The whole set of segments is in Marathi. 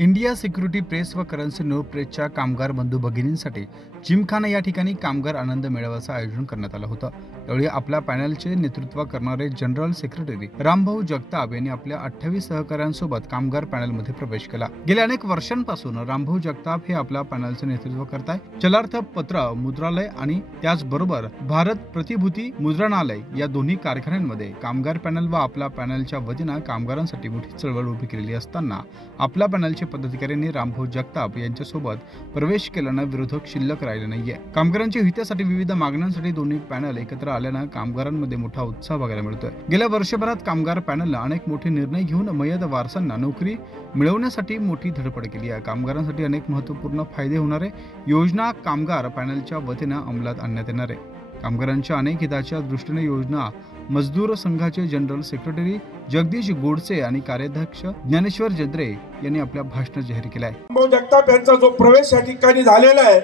इंडिया सिक्युरिटी प्रेस व करन्सी नो प्रेसच्या कामगार बंधू भगिनींसाठी जिमखाना या ठिकाणी कामगार आनंद मेळाव्याचं आयोजन करण्यात आलं होतं. यावेळी आपल्या पॅनलचे नेतृत्व करणारे जनरल सेक्रेटरी रामभाऊ जगताप यांनी आपल्या अठ्ठावीस सहकाऱ्यांसोबत कामगार पॅनलमध्ये प्रवेश केला. गेल्या अनेक वर्षांपासून रामभाऊ जगताप हे आपल्या पॅनलचे नेतृत्व करत आहे चलार्थ पत्र मुद्रालय आणि त्याचबरोबर भारत प्रतिभूती मुद्रणालय या दोन्ही कारखान्यांमध्ये कामगार पॅनल व आपल्या पॅनलच्या वतीनं कामगारांसाठी मोठी चळवळ उभी केलेली असताना आपल्या पॅनलचे पदाधिकाऱ्यांनी रामभाऊ जगताप यांच्यासोबत प्रवेश केल्यानं विरोधक शिल्लक राहिले नाहीये. कामगारांच्या हितासाठी विविध मागण्यांसाठी दोन्ही पॅनल एकत्र आल्यानं कामगारांमध्ये मोठा उत्साह बघायला मिळतोय. गेल्या वर्षभरात कामगार पॅनलनं अनेक मोठे निर्णय घेऊन मयद वारसांना नोकरी मिळवण्यासाठी मोठी धडपड केली आहे. कामगारांसाठी अनेक महत्त्वपूर्ण फायदे होणारे योजना कामगार पॅनलच्या वतीनं अंमलात आणण्यात येणार आहे. कामगारांच्या अनेक हिताच्या दृष्टीने योजना मजदूर संघाचे जनरल सेक्रेटरी जगदीश गोडसे आणि कार्याध्यक्ष ज्ञानेश्वर जद्रे यांनी आपल्या भाषणात जाहीर केलं आहे जगताप यांचा जो प्रवेश या ठिकाणी झालेला आहे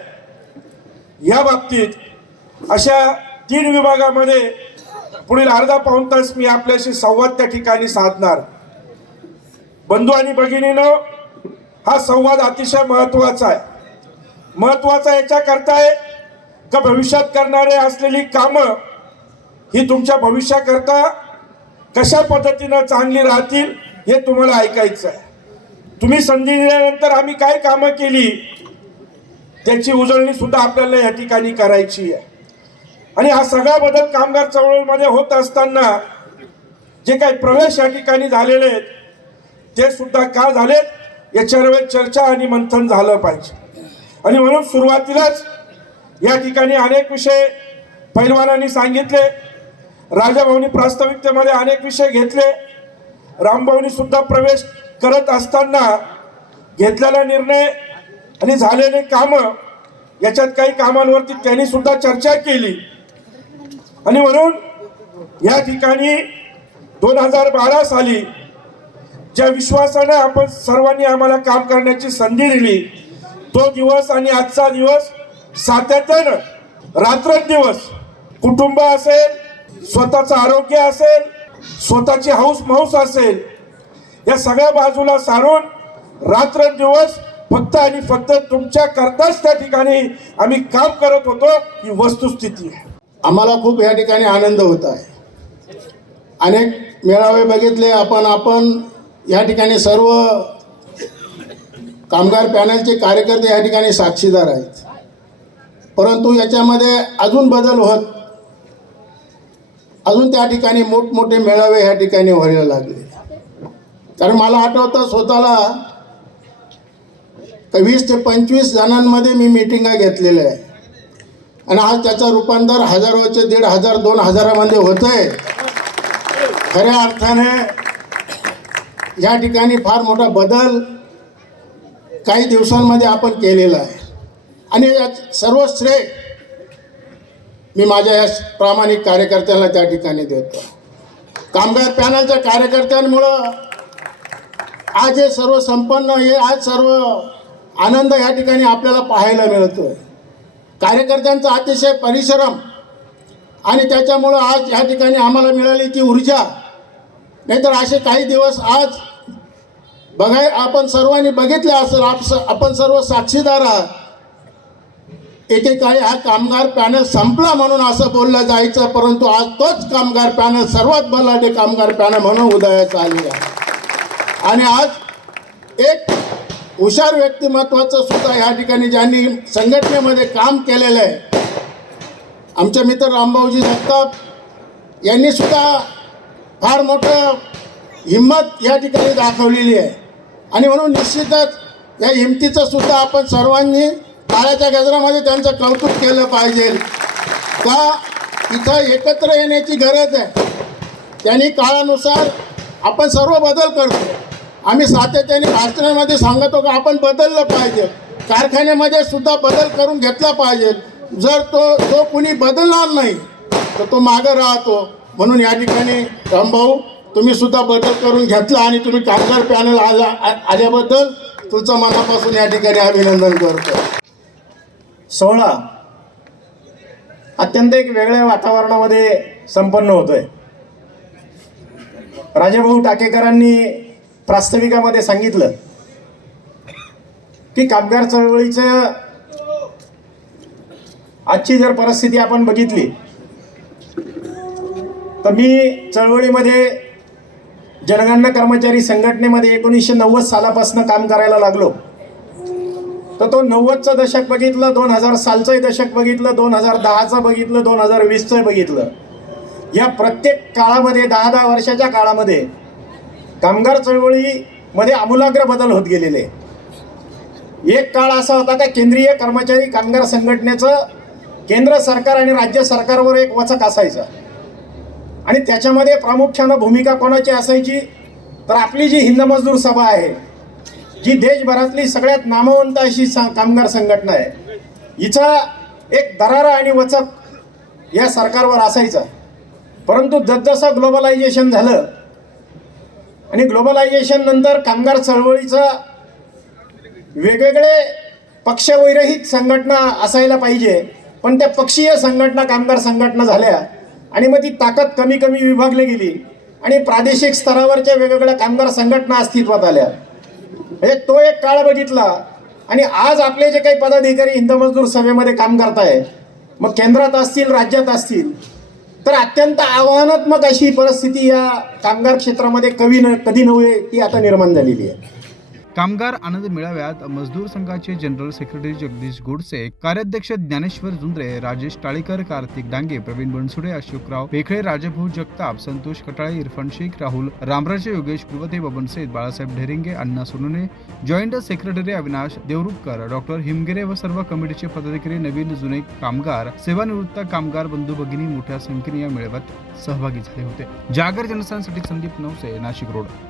या बाबतीत अशा तीन विभागामध्ये पुढील अर्धा पाऊण तास मी आपल्याशी संवाद त्या ठिकाणी साधणार. बंधू आणि भगिनीनं हा संवाद अतिशय महत्त्वाचा आहे. महत्त्वाचा याच्याकरता आहे का भविष्यात करणारे असलेली कामं ही तुमच्या भविष्याकरता कशा पद्धतीनं चांगली राहतील हे तुम्हाला ऐकायचं आहे. तुम्ही संधी दिल्यानंतर आम्ही काय कामं केली त्याची उजळणी सुद्धा आपल्याला या ठिकाणी करायची आहे. आणि हा सगळा बदल कामगार चळवळीमध्ये होत असताना जे काही प्रवेश या ठिकाणी झालेले आहेत ते सुद्धा का झालेत याच्यावर चर्चा आणि मंथन झालं पाहिजे. आणि म्हणून सुरुवातीलाच या ठिकाणी अनेक विषय पैलवानांनी सांगितले राजाभाऊनी प्रास्ताविकतेमध्ये अनेक विषय घेतले रामभाऊनी सुद्धा प्रवेश करत असताना घेतलेला निर्णय आणि झालेले कामं याच्यात काही कामांवरती त्यांनी सुद्धा चर्चा केली. आणि म्हणून या ठिकाणी दोन हजार बारा साली ज्या विश्वासाने आपण सर्वांनी आम्हाला काम करण्याची संधी दिली तो दिवस आणि आजचा दिवस सातत्यानं रात्रंदिवस कुटुंब असेल स्वतःचं आरोग्य असेल स्वतःची हौस मौस असेल या सगळ्या बाजूला सारून रात्रंदिवस फक्त आणि फक्त तुमच्या करताच त्या ठिकाणी आम्ही काम करत होतो ही वस्तुस्थिती आहे. आम्हाला खूप या ठिकाणी आनंद होत आहे. अनेक मेळावे बघितले आपण आपण या ठिकाणी सर्व कामगार पॅनलचे कार्यकर्ते या ठिकाणी साक्षीदार आहेत. परंतु याच्यामध्ये अजून बदल होत. अजून त्या ठिकाणी मोठमोठे मेळावे ह्या ठिकाणी व्हायला लागले. कारण मला आठवतं स्वतःला वीस ते पंचवीस जणांमध्ये मी मिटिंगा घेतलेल्या आहे. आणि आज त्याचं रूपांतर हजारोचे दीड हजार दोन हजारामध्ये होतं आहे खऱ्या अर्थाने या ठिकाणी फार मोठा बदल काही दिवसांमध्ये आपण केलेला आहे. आणि यात सर्व श्रेय मी माझ्या या प्रामाणिक कार्यकर्त्याला त्या ठिकाणी देतो. कामगार पॅनलच्या कार्यकर्त्यांमुळं आज हे सर्व संपन्न हे आज सर्व आनंद या ठिकाणी आपल्याला पाहायला मिळतो कार्यकर्त्यांचा अतिशय परिश्रम आणि त्याच्यामुळं आज या ठिकाणी आम्हाला मिळाली ती ऊर्जा. नाहीतर असे काही दिवस आज बघाय आपण सर्वांनी बघितले असेल आप आपण सर्व साक्षीदार आहात. एकेकाळी हा कामगार पॅनल संपला म्हणून असं बोललं जायचं परंतु आज तोच कामगार पॅनल सर्वात बलाढ्य कामगार पॅनल म्हणून उदयास आले आहे. आणि आज एक हुशार व्यक्तिमत्वाचं सुद्धा या ठिकाणी ज्यांनी संघटनेमध्ये काम केलेलं आहे आमचे मित्र रामभाऊजी जगताप यांनी सुद्धा फार मोठं हिंमत या ठिकाणी दाखवलेली आहे. आणि म्हणून निश्चितच या हिमतीचं सुद्धा आपण सर्वांनी काळाच्या गजरामध्ये त्यांचं कौतुक केलं पाहिजे. का इथं एकत्र येण्याची गरज आहे. त्यांनी काळानुसार आपण सर्व बदल करतो. आम्ही सातत्याने भाषणामध्ये सांगतो का आपण बदललं पाहिजे. कारखान्यामध्ये सुद्धा बदल करून घेतला पाहिजे. जर तो तो कुणी बदलणार नाही तर तो मागं राहतो. म्हणून या ठिकाणी रामभाऊ तुम्ही सुद्धा बदल करून घेतला आणि तुम्ही कामगार पॅनल आला आ- आल्याबद्दल तुमचं मनापासून या ठिकाणी अभिनंदन करतो. सोहळा अत्यंत एक वेगळ्या वातावरणामध्ये संपन्न होतोय. राजाभाऊ टाकेकरांनी प्रास्ताविकामध्ये सांगितलं की कामगार चळवळीचं आजची जर परिस्थिती आपण बघितली तर मी चळवळीमध्ये जनगणना कर्मचारी संघटनेमध्ये एकोणीसशे नव्वद सालापासून काम करायला लागलो. तर तो नव्वदचं दशक बघितलं दोन हजार सालचंही दशक बघितलं दोन हजार दहाचं बघितलं दोन हजार वीसचं बघितलं. या प्रत्येक काळामध्ये दहा दहा वर्षाच्या काळामध्ये कामगार चळवळीमध्ये आमूलाग्र बदल होत गेलेले. एक काळ असा होता का केंद्रीय कर्मचारी कामगार संघटनेचं केंद्र सरकार आणि राज्य सरकारवर एक वचक असायचं. आणि त्याच्यामध्ये प्रामुख्यानं भूमिका कोणाची असायची? तर आपली जी हिंद मजदूर सभा आहे जी देशभरातली सगळ्यात नामवंत अशी कामगार संघटना आहे. हिचा एक दरारा आणि वचक या सरकारवर असायचा. परंतु जसजसं ग्लोबलायझेशन झालं आणि ग्लोबलायझेशन नंतर कामगार चळवळीचं वेगवेगळे पक्षविरहित संघटना असायला पाहिजे पण त्या पक्षीय संघटना कामगार संघटना झाल्या आणि मग ती ताकद कमी कमी विभागली गेली आणि प्रादेशिक स्तरावरच्या वेगवेगळ्या कामगार संघटना अस्तित्वात आल्या. म्हणजे तो एक काळ बघितला. आणि आज आपले जे काही पदाधिकारी हिंद मजदूर सभेमध्ये काम करताय मग केंद्रात असतील राज्यात असतील तर अत्यंत आव्हानात्मक अशी परिस्थिती या कामगार क्षेत्रामध्ये कवी न कधी नव्हे ती आता निर्माण झालेली आहे. कामगार आनंद मेळाव्यात मजदूर संघाचे जनरल सेक्रेटरी जगदीश गोडसे कार्याध्यक्ष Dnyaneshwar Jundre Rajesh Talekar Kartik Dange Pravin Bansude Ashokrao Pekhale Rajbhau Jagtap Santosh Katale Irfan Shaikh Rahul Ramraje Yogesh Kulwate Baban Seth Balasaheb Dheringe Anna Sonune joint secretary Avinash Deorukhkar doctor Himgire व सर्व कमिटीचे पदाधिकारी नवीन जुने कामगार सेवानिवृत्त कामगार बंधू भगिनी मोठ्या संख्येने या मेळाव्यात सहभागी झाले होते. जागर जनसांसाठी संदीप नवसे नाशिक रोड.